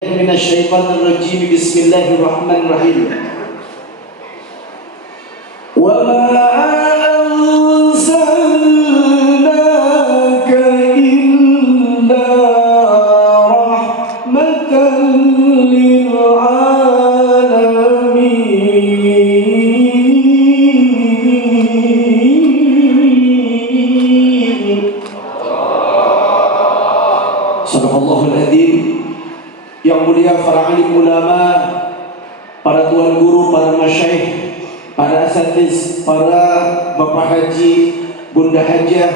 Minasyaitonirrajim. Bismillahirrahmanirrahim. Wa ma arsalnaka illa rahmatan lil alamin. Sadaqallahul adzim. Yang mulia para alim ulama, para tuan guru, para masyaikh, para asatiz, para bapak haji, bunda hajah,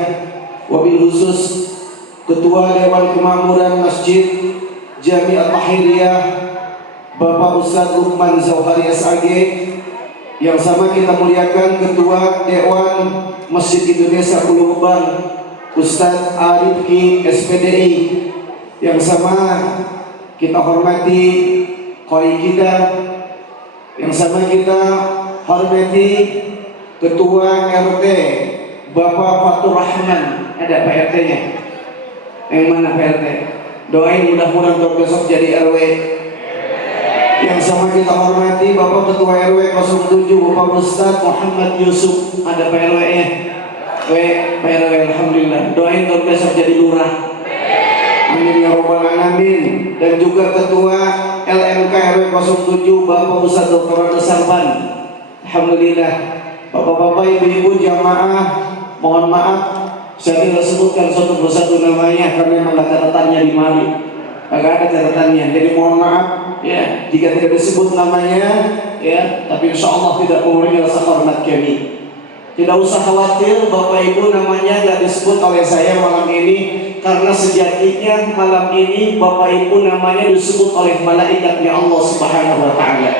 wabil khusus Ketua Dewan Kemakmuran Masjid Jami' At-Tahiriyah Bapak Ustaz Luqman Zawhari SAG, yang sama kita muliakan Ketua Dewan Masjid Indonesia Pulau Gebang Ustaz Arifki SPDI, yang sama kita hormati koi kita, yang sama kita hormati Ketua RT Bapak Fatur Rahman. Ada Pak RT-nya? Yang mana Pak RT? Doain mudah-mudahan besok jadi RW. Yang sama kita hormati Bapak Ketua RW 07 Bapak Ustaz Muhammad Yusuf. Ada Pak RW-nya? Pak RW, alhamdulillah. Doain besok jadi lurah. Amin ya rabbal alamin. Dan juga Ketua LMK RW 07 Bapak Ustaz Dr. Sarban. Alhamdulillah. Bapak-bapak, ibu-ibu, jamaah, mohon maaf saya tidak sebutkan satu persatu namanya karena memang ada catatannya di mari. Agak ada catatannya. Jadi mohon maaf ya jika tidak disebut namanya ya, tapi insyaallah tidak mengurangi rasa hormat kami. Tidak usah khawatir Bapak Ibu namanya tidak disebut oleh saya malam ini, karena sejatinya malam ini Bapak Ibu namanya disebut oleh malaikatnya Allah Subhanahu wa Ta'ala.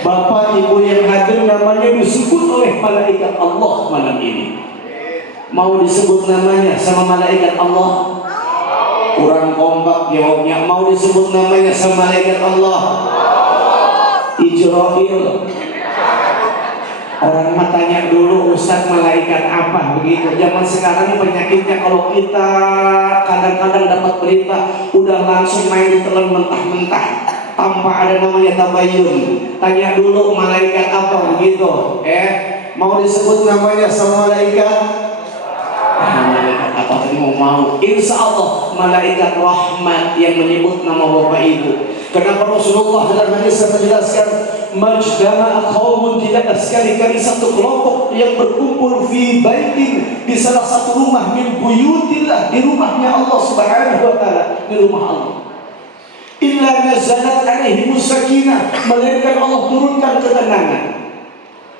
Bapak Ibu yang hadir namanya disebut oleh malaikat Allah malam ini. Mau disebut namanya sama malaikat Allah? Kurang kompak jawabnya. Mau disebut namanya sama malaikat Allah? Ijrail. Orang matanya dulu Ustaz malaikat apa begitu. Zaman sekarang penyakitnya kalau kita kadang-kadang dapat berita udah langsung main ditelan mentah-mentah tanpa ada namanya tabayun. Tanya dulu malaikat apa begitu. Mau disebut namanya sama malaikat? Malaikat apa tadi mau? Insya Allah malaikat rahmat yang menyebut nama Bapak Ibu. Kenapa Rasulullah dalam hadis menjelaskan majtama'a qaumun, tidak sekali-kali satu kelompok yang berkumpul fi baitin, di salah satu rumah min buyutillah, di rumahnya Allah Subhanahu wa Ta'ala, di rumah Allah, illa nazalat alaihimus sakinah, melainkan Allah turunkan ketenangan,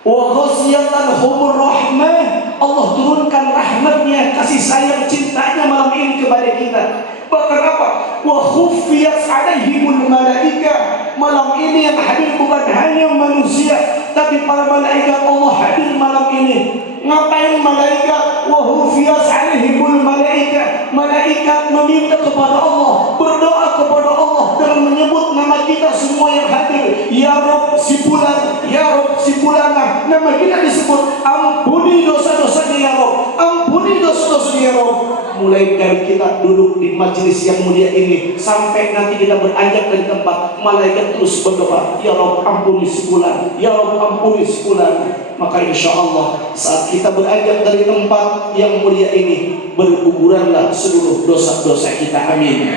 wa ghasiyatan humur rahmah, Allah turunkan rahmatnya, kasih sayang cintanya malam ini kepada kita. Bahkan apa? Wa khuffiyat alaihimul malaika, malam ini yang hadir bukan hanya manusia, tapi para malaikat Allah hadir malam ini. Ngapain malaikat? Wa khuffiyat alaihimul malaika, malaikat meminta kepada Allah, berdoa kepada Allah dengan menyebut nama kita semua yang hadir. Ya Rabb si fulan, ya Rabb si fulanah, nama kita disebut. Ampuni dosa-dosanya ya Rabb, ampuni dosa-dosanya ya Rabb. Mulai dari kita duduk di majelis yang mulia ini sampai nanti kita beranjak dari tempat, malaikat terus berdoa, ya Rabb ampuni si fulan, ya Rabb ampuni si fulan. Maka insya Allah saat kita beranjak dari tempat yang mulia ini, berguguranlah seluruh dosa-dosa kita. Amin,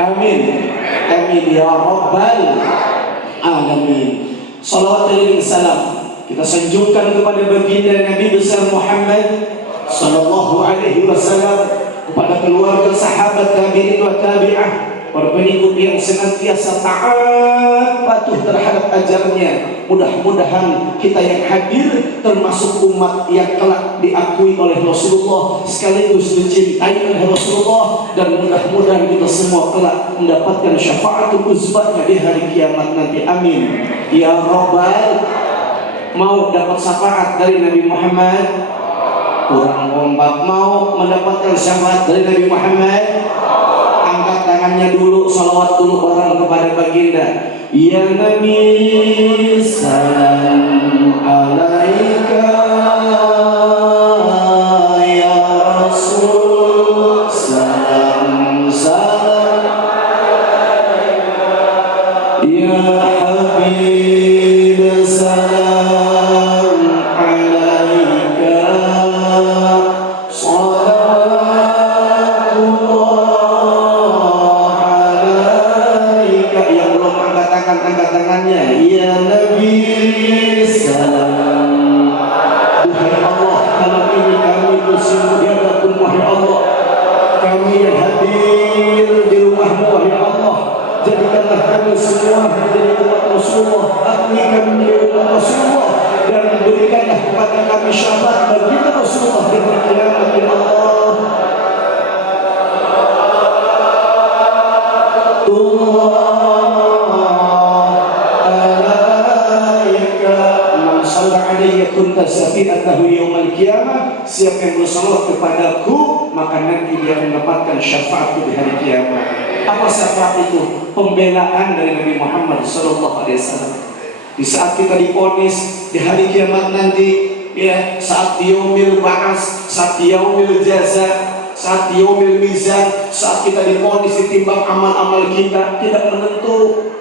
amin, amin ya rabbal alamin. Salawat dan salam kita sanjungkan kepada baginda Nabi besar Muhammad sallallahu alaihi wasallam, kepada keluarga sahabat tabi'in wa tabi'ah, para pengikut yang senantiasa taat patuh terhadap ajarannya. Mudah-mudahan kita yang hadir termasuk umat yang kelak diakui oleh Rasulullah, sekaligus dicintai oleh Rasulullah, dan mudah-mudahan kita semua kelak mendapatkan syafaatul uzbahnya di hari kiamat nanti. Amin ya rabbal. Mau dapat syafaat dari Nabi Muhammad? Kurang kompak. Mau mendapatkan syafaat dari Nabi Muhammad? Angkat tangannya dulu, salawat dulu orang kepada baginda. Ya Nabi salam alaika, ya Rasul salam salam Ya Habib salam alaika salawatullah alaika. Yang belum angkat tangannya. Ya Nabi salam. Duhai Allah, malam ini kami bersungguh di hadapan-Mu, wahai Allah. Kami yang hadir di rumah-Mu, wahai Allah. Jadikanlah kami semua menjadi umat Rasulullah. Akui kami menjadi umat Rasulullah, dan berikanlah kepada kami syafaat bagi Rasulullah di hari kiamat, ya Allah. Kunta syafi'atahu yaumal qiyamah. Siapa yang bersalawat kepadaku, maka nanti dia mendapatkan syafaatku di hari kiamat. Apa syafaat itu? Pembelaan dari Nabi Muhammad SAW. Di saat kita divonis di hari kiamat nanti, ya, saat yaumil ba'as, saat yaumil jaza, saat yaumil mizan, saat kita divonis ditimbang amal-amal kita, tidak menentu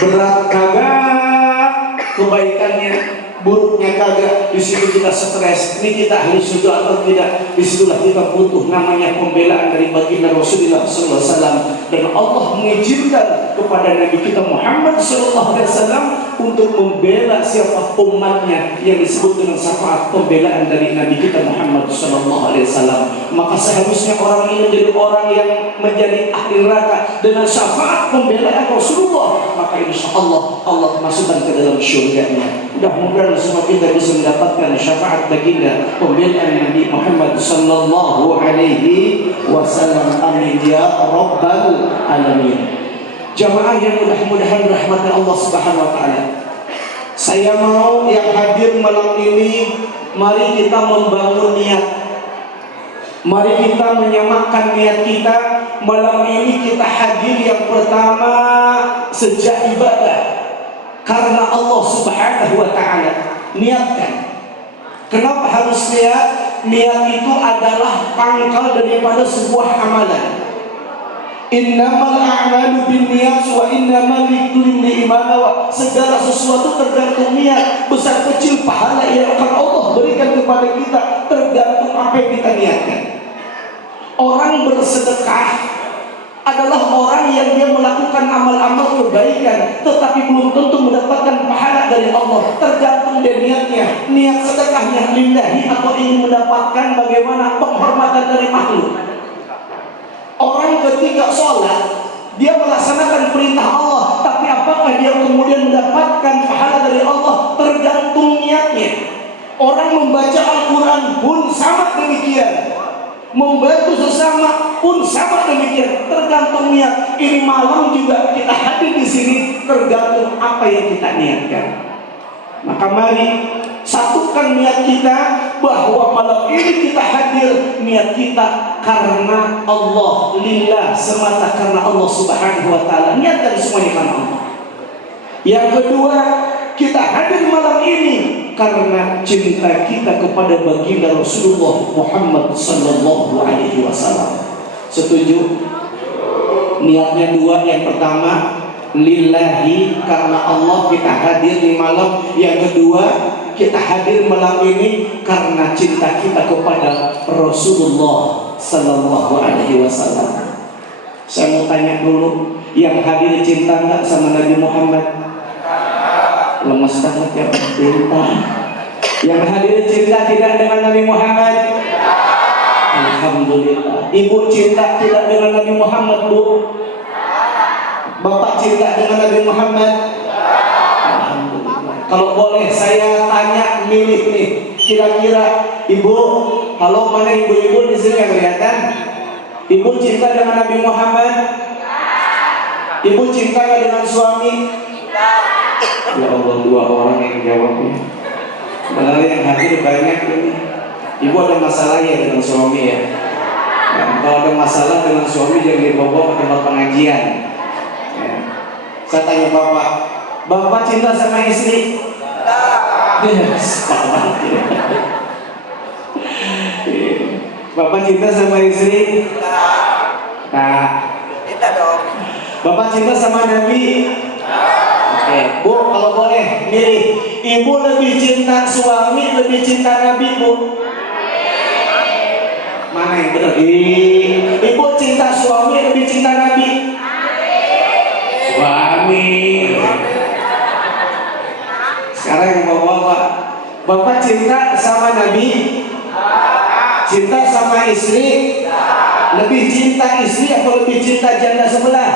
berat kagak kebaikannya, buruknya kagak. Di situ kita stres, ini kita ahli surga atau tidak. Disitulah kita butuh namanya pembelaan dari baginda Rasulullah SAW. Dan Allah mengizinkan kepada Nabi kita Muhammad SAW untuk membela siapa umatnya, yang disebut dengan syafaat pembelaan dari Nabi kita Muhammad SAW. Maka seharusnya orang ini menjadi orang yang menjadi ahli neraka dengan syafaat pembelaan Rasulullah. Maka insya Allah Allah masukkan ke dalam syurganya. Mudah-mudahan semua kita bisa mendapatkan syafaat baginda pembelaan Nabi Muhammad sallallahu alaihi wasallam. Amin ya rabbal alamin. Jamaah yang mudah-mudahan rahmatnya Allah Subhanahu wa taala. Saya mau yang hadir malam ini, mari kita membangun niat. Mari kita menyamakan niat kita. Malam ini kita hadir yang pertama sejak ibadah karena Allah Subhanahu wa taala. Niatkan. Kenapa harus niat? Niat itu adalah pangkal daripada sebuah amalan. Innamal a'malu binniyat wa innamal likulli imrin ma nawa. Segala sesuatu tergantung niat. Besar kecil pahala yang akan Allah berikan kepada kita tergantung apa yang kita niatkan. Orang bersedekah adalah orang yang dia melakukan amal-amal kebaikan, tetapi belum tentu mendapatkan pahala dari Allah. Tergantung dari niatnya. Niat sedekahnya lillahi atau ingin mendapatkan bagaimana penghormatan dari makhluk. Orang ketika sholat, dia melaksanakan perintah Allah, tapi apakah dia kemudian mendapatkan pahala dari Allah? Tergantung niatnya. Orang membaca Al-Quran pun sama demikian, membantu sesama pun sama demikian, tergantung niat. Ini malam juga kita hadir di sini, tergantung apa yang kita niatkan. Maka mari satukan niat kita bahwa malam ini kita hadir, niat kita karena Allah, lillah, semata karena Allah Subhanahu wa taala. Niatkan semuanya karena Allah. Yang kedua, kita hadir malam ini karena cinta kita kepada baginda Rasulullah Muhammad sallallahu alaihi wasallam. Setuju? Niatnya dua. Yang pertama lillahi, karena Allah kita hadir di malam. Yang kedua, kita hadir malam ini karena cinta kita kepada Rasulullah sallallahu alaihi wasallam. Saya mau tanya dulu, yang hadir cinta enggak sama Nabi Muhammad? Lemes banget ya cinta. Yang hadir cinta tidak dengan Nabi Muhammad? Alhamdulillah. Ibu cinta tidak dengan Nabi Muhammad, Bu? Bapak cinta dengan Nabi Muhammad? Alhamdulillah. Kalau boleh saya tanya, milih nih, kira-kira Ibu, halo, mana ibu-ibu di sini yang kelihatan? Ibu cinta dengan Nabi Muhammad? Ibu cinta nggak dengan suami? Ya Allah, dua orang yang jawabnya. Sebenarnya yang hadir banyak ini. Ibu ada masalah ya dengan suami ya? Nah, kalau ada masalah dengan suami jangan dibawa ke tempat pengajian. Ya. Saya tanya bapak, bapak cinta sama istri? Yes, bapak cinta sama istri? Nah, Cinta dong. Bapak cinta sama Nabi? Oke, Bu, kalau boleh milih, Ibu lebih cinta suami, lebih cinta Nabi, Bu? Mana yang benar? Ibu cinta suami, lebih cinta Nabi? Suami. Sekarang yang bapak, Bapak cinta sama Nabi? Cinta sama istri? Lebih cinta istri atau lebih cinta janda sebelah?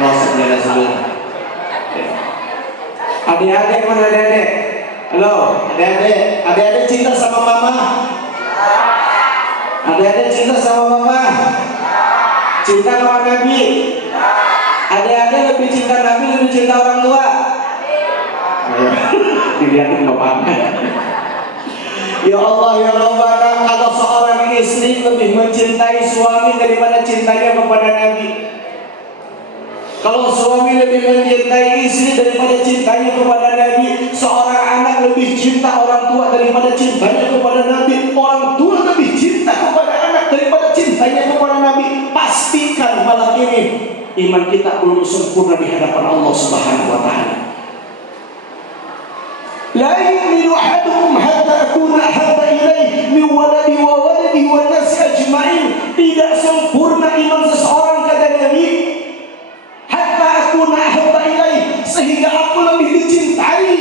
Janda sebelah. Adik-adik mana adik-adik? Halo, adik-adik cinta sama mama? Adik-adik cinta sama mama? Cinta sama Nabi? Adik-adik lebih cinta Nabi, lebih cinta orang tua? Dilihatin bapaknya. Ya Allah, ya Rabbana, kalau seorang istri lebih mencintai suami daripada cintanya kepada Nabi, kalau suami lebih mencintai istri daripada cintanya kepada Nabi, seorang anak lebih cinta orang tua daripada cintanya kepada Nabi, orang tua lebih cinta kepada anak daripada cintanya kepada Nabi, pastikan malam ini iman kita belum sempurna di hadapan Allah Subhanahu wa Ta'ala. La yu'minu ahadukum hatta akuna ahabba ilaihi min waladi wa waladihi wan nasi ajma'in. Tidak sempurna iman seseorang, kata Nabi, hatta akuna ahabba ilaihi, sehingga aku lebih dicintai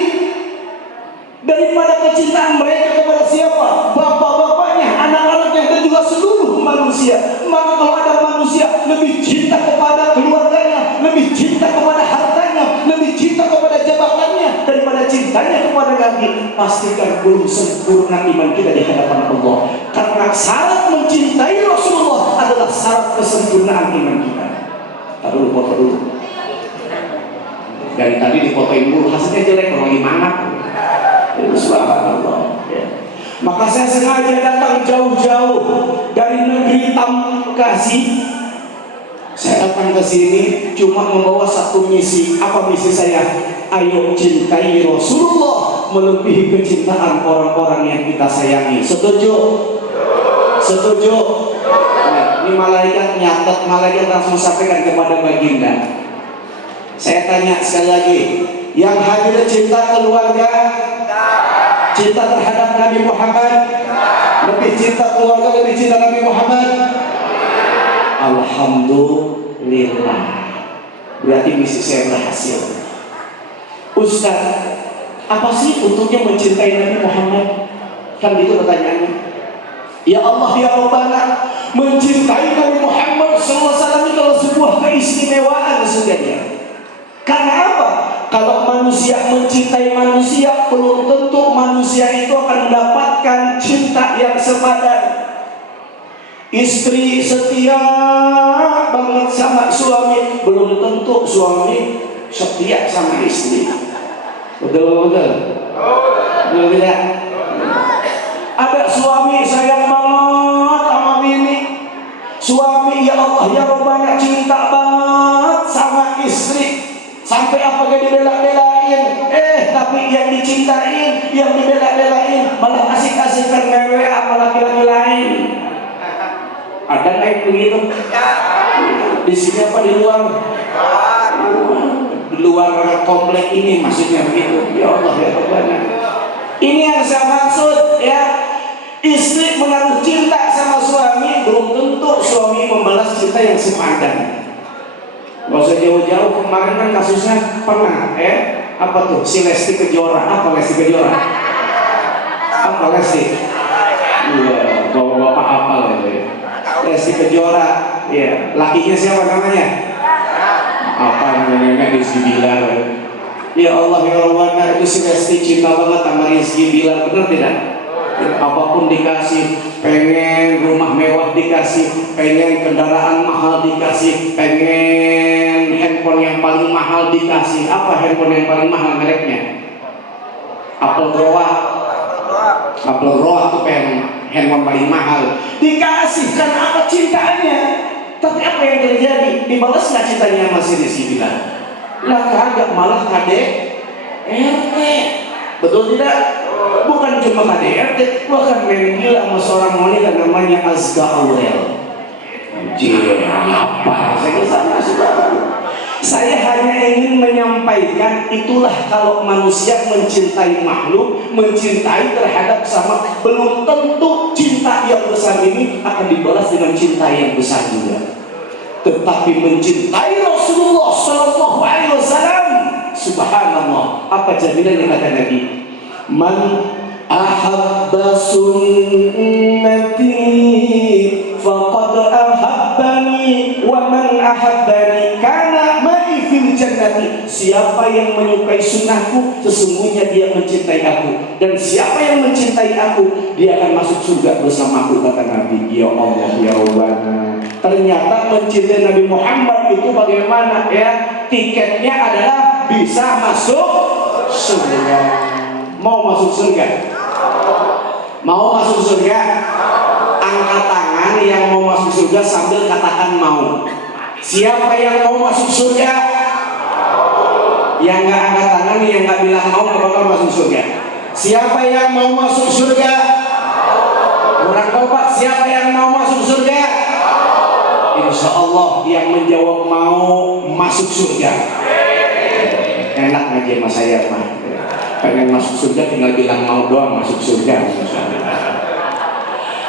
daripada kecintaan mereka kepada siapa? Bapak-bapaknya, anak-anaknya, dan juga seluruh manusia. Maka kalau ada manusia lebih cinta kepada keluarganya, lebih cinta kepada hartanya, lebih cinta kepada jabatannya daripada cintanya kepada Nabi, pastikan belum sempurna iman kita di hadapan Allah. Karena syarat mencintai Rasulullah adalah syarat kesempurnaan iman kita. Taruh foto dulu. Dari tadi difotoin dulu, hasilnya jelek, kalau lagi mangap. Itu subhanallah. Ya. Maka saya sengaja datang jauh-jauh dari negeri Bekasi. Saya datang ke sini cuma membawa satu misi. Apa misi saya? Ayo cintai Rasulullah melebihi kecintaan orang-orang yang kita sayangi. Setuju? Setuju? Nah, ini malaikat nyatet, malaikat langsung sampaikan kepada baginda. Saya tanya sekali lagi, yang hadir cinta keluarga, cinta terhadap Nabi Muhammad, lebih cinta keluarga, lebih cinta Nabi Muhammad? Alhamdulillah, berarti misi saya berhasil. Ustaz, apa sih untuknya mencintai Nabi Muhammad? Kan itu pertanyaannya. Ya Allah, ya Rabbana, mencintai Nabi Muhammad SAW itu adalah sebuah keistimewaan sesungguhnya. Karena apa? Kalau manusia mencintai manusia, belum tentu manusia itu akan mendapatkan cinta yang sepadan. Istri setia banget sama suami, belum tentu suami setia sama istri. Betul? Betul tidak? Ada suami sayang banget sama bini, suami ya Allah ya Rabbana cinta banget sama istri, sampai apa gak dibela-belain, tapi yang dicintain, yang dibela-belain malah asik-asikan mewe sama laki-laki lain. Ada nggak begitu? Di sini apa di luar? Di luar komplek ini maksudnya begitu. Ya Allah ya Rabbana. Ini yang saya maksud ya. Istri menaruh cinta sama suami, belum tentu suami membalas cinta yang sepadan. Gak usah jauh-jauh, kemarin kan kasusnya pernah apa tuh, si Lesti Kejora. Apa Lesti Kejora? Apa Lesti? Iya, bapak apa ya? Lesti Kejora, ya. Lakinya siapa namanya? Apa namanya? Rizky Bilar. Ya Allah ya Rabbana, itu si Lesti cinta banget sama Rizky Bilar, benar tidak? Apapun dikasih, pengen rumah mewah dikasih, pengen kendaraan mahal dikasih, pengen handphone yang paling mahal dikasih. Apa handphone yang paling mahal mereknya? Apple Roa. Apple Roa itu pengen handphone paling mahal dikasih. Karena apa? Cintanya. Tapi apa yang terjadi? Dibalas nggak cintanya masih Rizky Bilar? Lah kagak, malah KDRT. Betul tidak? Bukan cuma KDRT, bahkan main gila sama seorang wanita namanya Azga Aurel. Apa saya sana saudara? Saya hanya ingin menyampaikan itulah kalau manusia mencintai makhluk, mencintai terhadap sama, belum tentu cinta yang besar ini akan dibalas dengan cinta yang besar juga. Tetapi mencintai Rasulullah Sallallahu Alaihi Wasallam, subhanallah, apa jaminannya kata Nabi? Man ahabba sunnati faqad ahabbani wa man ahabbani kana ma'i fil jannati. Siapa yang menyukai sunnahku, sesungguhnya dia mencintai aku, dan siapa yang mencintai aku, dia akan masuk surga bersamaku, kata Nabi. Ya Allah ya Rabbana, ternyata mencintai Nabi Muhammad itu bagaimana ya? Tiketnya adalah bisa masuk surga. Mau masuk surga? Mau masuk surga? Angkat tangan yang mau masuk surga sambil katakan mau. Siapa yang mau masuk surga? Yang nggak angkat tangan, yang nggak bilang mau, nggak bakal masuk surga. Siapa yang mau masuk surga? Kurang kompak. Siapa yang mau masuk surga? Insya Allah yang menjawab mau masuk surga. Enak aja mas saya mah. Pengen masuk surga tinggal bilang mau doang masuk surga.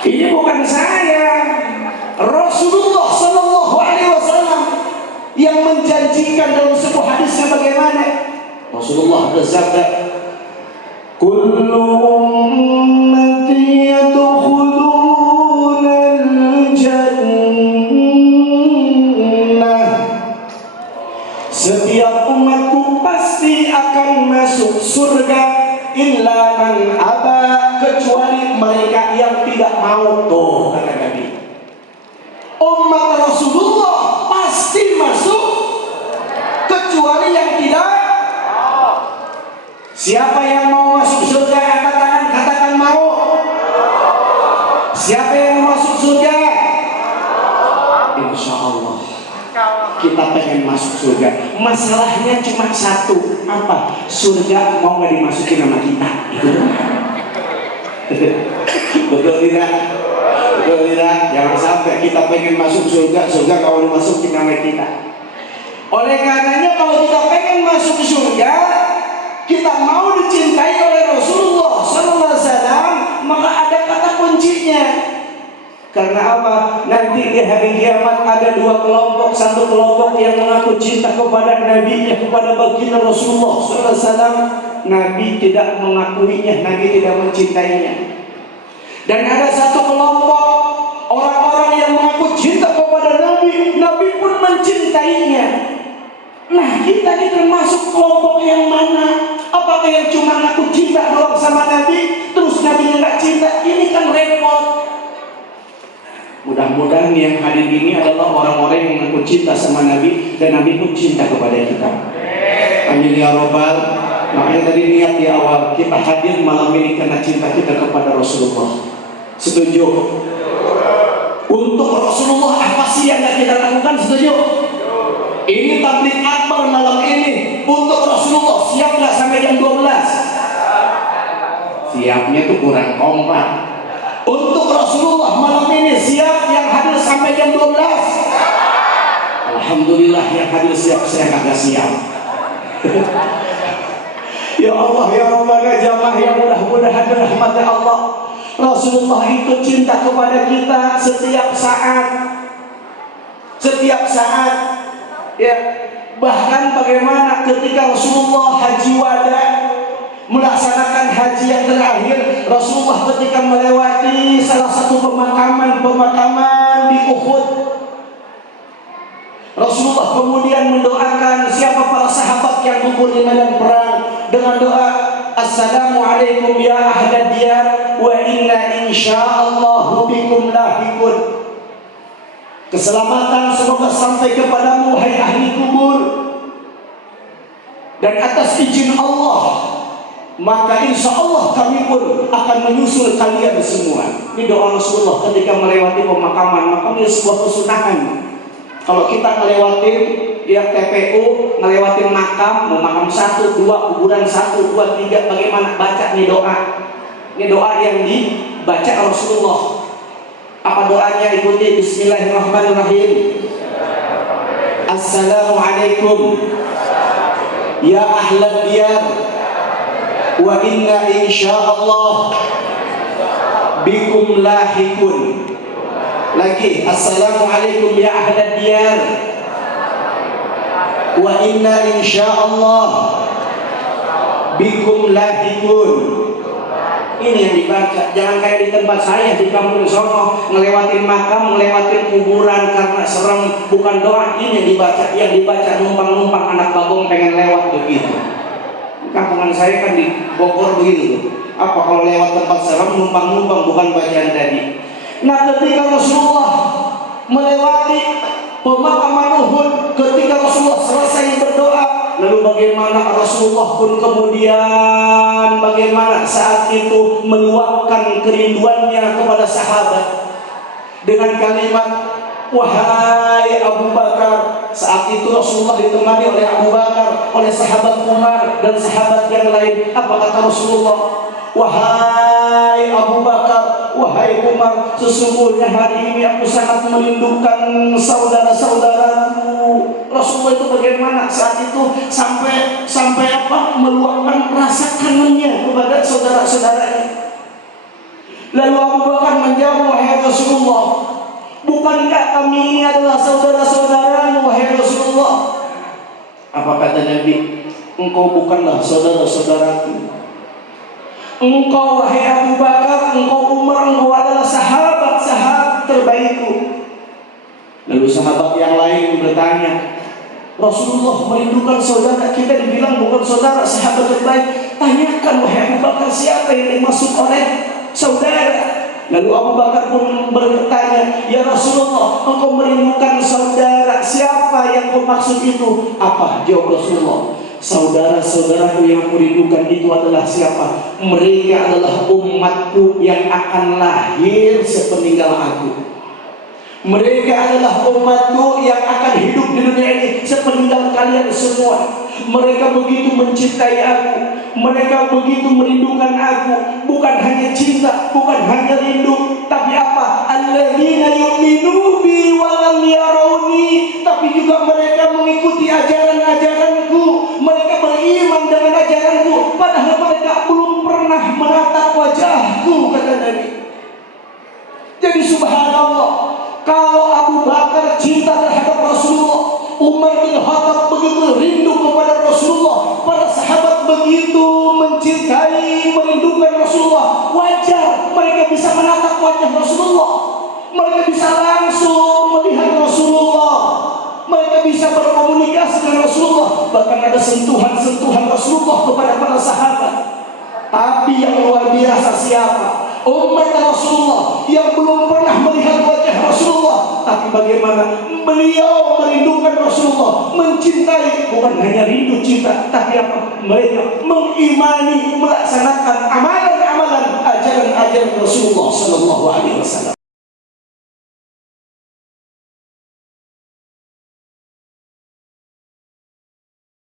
Ini bukan saya, Rasulullah Sallallahu Alaihi Wasallam yang menjanjikan dalam sebuah hadisnya bagaimana? Rasulullah bersabda, kullu ummati yadkhuluna al-jannah. Setiap umatku pasti akan masuk surga, illa man aba, kecuali mereka yang tidak mau. Tuh kata Nabi, umat Rasulullah pasti masuk kecuali yang tidak. Siapa yang mau masuk surga angkat tangan, katakan mau. Siapa yang mau masuk surga? Insya Allah kita pengen masuk surga. Masalahnya cuma satu, apa? Surga mau nggak dimasukin sama kita? Itu betul tidak? Betul tidak? Jangan sampai kita pengen masuk surga, surga kalau dimasukin sama kita. Oleh karenanya kalau kita pengen masuk surga, kita mau dicintai oleh Rasulullah Sallallahu Alaihi Wasallam, maka ada kata kuncinya. Karena apa? Nanti di hari kiamat ada dua kelompok. Satu kelompok yang mengaku cinta kepada Nabi, kepada baginda Rasulullah Sallallahu Alaihi Wasallam. Nabi tidak mengakuinya, Nabi tidak mencintainya. Dan ada satu kelompok orang-orang yang mengaku cinta kepada Nabi, Nabi pun mencintainya. Nah, kita ini termasuk kelompok yang mana? Apakah yang cuma ngaku cinta doang sama Nabi, terus Nabi nggak cinta? Ini kan repot. Mudah-mudahan yang hadir ini adalah orang-orang yang mengaku cinta sama Nabi, dan Nabi pun cinta kepada kita. Amin ya Rabbal. Makanya tadi niat di awal kita hadir malam ini karena cinta kita kepada Rasulullah. Setuju? Untuk Rasulullah apa sih yang kita lakukan? Setuju? Ini tabligh akbar malam ini untuk Rasulullah. Siap nggak sampai jam 12? Siapnya tuh kurang kompak. Untuk Rasulullah malam ini siap yang hadir sampai jam 12? Alhamdulillah yang hadir siap, saya kagak siap. Ya Allah ya Rabbana, jamaah yang mudah-mudahan rahmat Allah. Rasulullah itu cinta kepada kita setiap saat. Setiap saat. Ya, bahkan bagaimana ketika Rasulullah haji wada, melaksanakan haji yang terakhir, Rasulullah ketika melewati salah satu pemakaman di Uhud, Rasulullah kemudian mendoakan siapa para sahabat yang gugur di medan perang dengan doa, Assalamualaikum ya ahlad diyar wa inna insyaallahu bikum lahiqun. Keselamatan semoga sampai kepadamu hai ahli kubur, dan atas izin Allah maka insya Allah kami pun akan menyusul kalian semua. Ini doa Rasulullah ketika melewati pemakaman. Maka ini sebuah kesunahan. Kalau kita ngelewatin ya TPU, ngelewatin makam, mau makam 1, 2, kuburan 1, 2, 3, bagaimana baca nih doa. Ini doa yang dibaca Rasulullah. Apa doanya? Ikuti. Bismillahirrahmanirrahim. Assalamualaikum ya ahlal diyar wa inna insyaallah bikum lahikun. Lagi, assalamualaikum ya ahlal diyar wa inna insyaallah bikum lahikun. Ini yang dibaca. Jangan kayak di tempat saya di kampung sono, ngelewatin makam, ngelewatin kuburan karena serem. Bukan doa ini yang dibaca. Yang dibaca numpang-numpang anak bagong pengen lewat begitu. Kampungan saya kan di Bogor begitu. Apa kalau lewat tempat serem numpang-numpang, bukan bacaan tadi. Nah, ketika Rasulullah melewati pemakaman Uhud, ketika Rasulullah selesai berdoa, lalu bagaimana Rasulullah pun kemudian bagaimana saat itu meluapkan kerinduannya kepada sahabat dengan kalimat, wahai Abu Bakar. Saat itu Rasulullah ditemani oleh Abu Bakar, oleh sahabat Umar dan sahabat yang lain. Apa kata Rasulullah? Wahai Abu Bakar, wahai Umar, sesungguhnya hari ini aku sangat merindukan saudara-saudaraku. Rasulullah itu bagaimana saat itu sampai apa? Meluapkan rasa kangennya kepada saudara-saudaranya. Lalu Abu Bakar menjawab, wahai Rasulullah, bukankah kami ini adalah saudara-saudaramu, wahai Rasulullah? Apa kata Nabi? Engkau bukanlah saudara-saudaraku. Engkau wahai Abu Bakar, engkau Umar, engkau adalah sahabat-sahabat terbaikku. Lalu sahabat yang lain bertanya, Rasulullah merindukan saudara, kita dibilang bukan saudara, sahabat terbaik. Tanyakan wahai Abu Bakar, siapa yang dimaksud oleh saudara? Lalu Abu Bakar pun bertanya, ya Rasulullah, engkau merindukan saudara, siapa yang kau maksud itu? Apa jawab Rasulullah? Saudara-saudaraku yang aku rindukan itu adalah siapa? Mereka adalah umatku yang akan lahir sepeninggal aku. Mereka adalah umatku yang akan hidup di dunia ini sepeninggal kalian semua. Mereka begitu mencintai aku, mereka begitu merindukan aku. Bukan hanya cinta, bukan hanya rindu, tapi apa? Alladzina yu'minu bi wa lam yarawni. Tapi juga mereka mengikuti ajaran-ajaranku. Mereka beriman dengan ajaranku, padahal mereka belum pernah menatap wajahku, kata Nabi. Jadi subhanallah, kalau Abu Bakar cinta terhadap Rasulullah, Umar bin Khattab begitu rindu kepada Rasulullah, para sahabat begitu mencintai, merindukan Rasulullah, wajar mereka bisa menatap wajah Rasulullah, mereka bisa langsung melihat Rasulullah, mereka bisa berkomunikasi dengan Rasulullah, bahkan ada sentuhan-sentuhan Rasulullah kepada para sahabat. Tapi yang luar biasa siapa? Umat Rasulullah yang belum pernah melihat wajah Rasulullah, tapi bagaimana beliau merindukan Rasulullah, mencintai, bukan hanya rindu cinta, tapi apa? Mereka mengimani, melaksanakan amalan-amalan ajaran-ajaran Rasulullah Sallallahu Alaihi Wasallam.